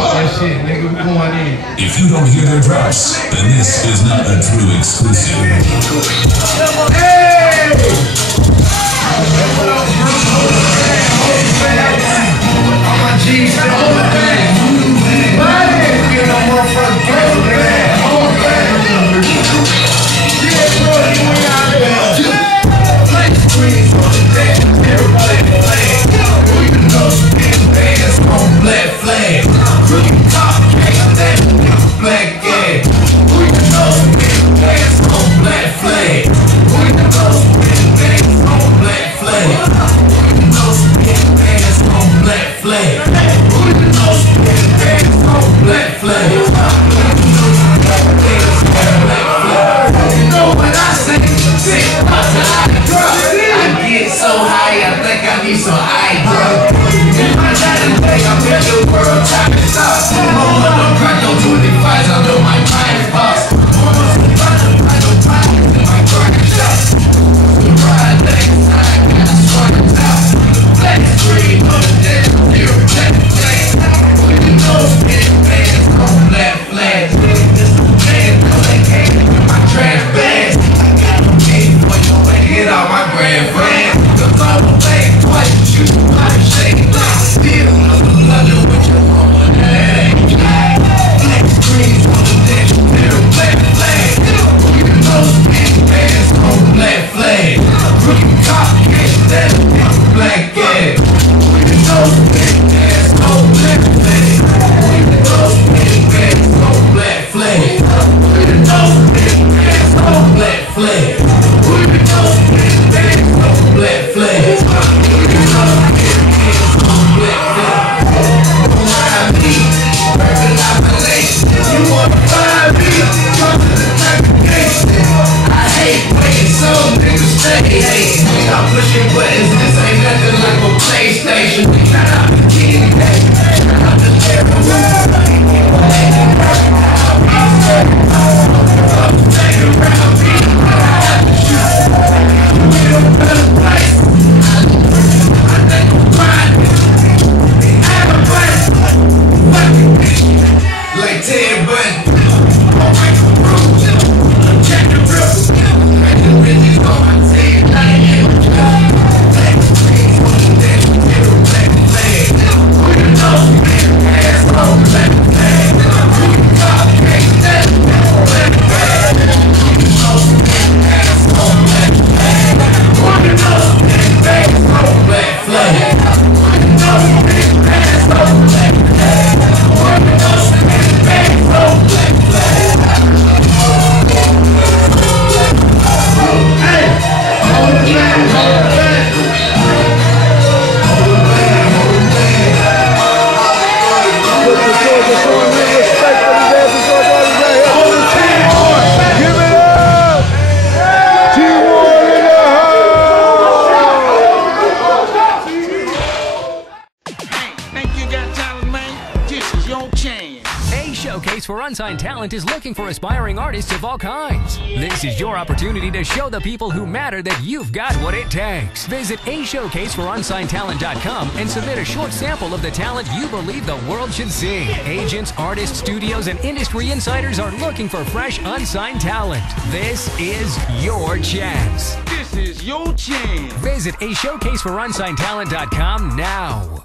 that shit, nigga. We going in. If you don't hear their drops, then this is not a true exclusive. Hey! All my G's still on the bag. We no motherfucking girl, man. On the bag. Yeah, bro, you ain't out there. Flight screens on the deck. Everybody playing. We know some big bands on black flag. Rookie top cake, that black gag. We know some big bands on black flag. We know some big bands on black flag. We know some big bands on black flag. We know some big bands on black flag. You know what I say? Sick, I get so high, I think I need some eye drug. My daddy think I'm in the world, time is up. Roll up the crack on 25s, I know my mind box. Almost a bunch of in my crack shop. The ride next time, got a strong top. Black screen on the deck, you're black flag. We know big bands on black flags. This man, they came with my trash bags. I got them made for you, get out my grand friend. Cause all the way twice, you my shake. Still London with your woman, hey. Black screens on the deck, they're black flag. We know big bands on black flag. Rookie cop, get that black gag. We know big bands on black flag. We know big bands on black flag. We know big bands on black flag. We know big bands on black flag. We know big bands on black flag. Ride me, urban appellation. You wanna find me? Come to the congregation. I hate waiting, so niggas stay hating. We not pushing buttons, this ain't nothing like a PlayStation. Shout out to King Day, shout out to Larry. I'm taking around me, I have to shoot. We're in a better place. I think I'm grinding. I'm a blast. Like Ted Bundy. I'll break the rules. Check the rules. Make the bitches on my team. I ain't able to go. Black screens on the deck. Little black flag. We know big ass on black flag. We got big that black flag. We know big ass on black flag. We know big ass on black flag. We know big ass on black flag. We know big ass on black flag. Hey, hold the line, hold the line. Hold the line, hold the line. Look at Georgia showing me respect for these episodes right here. Hold the line. Give it up! G1 in the house! Think you got talent, man? This is your chance. A Showcase for Unsigned Talent is looking for aspiring artists of all kinds. This is your opportunity to show the people who matter that you've got what it takes. Visit ashowcaseforunsignedtalent.com and submit a short sample of the talent you believe the world should see. Agents, artists, studios, and industry insiders are looking for fresh, unsigned talent. This is your chance. This is your chance. Visit ashowcaseforunsignedtalent.com now.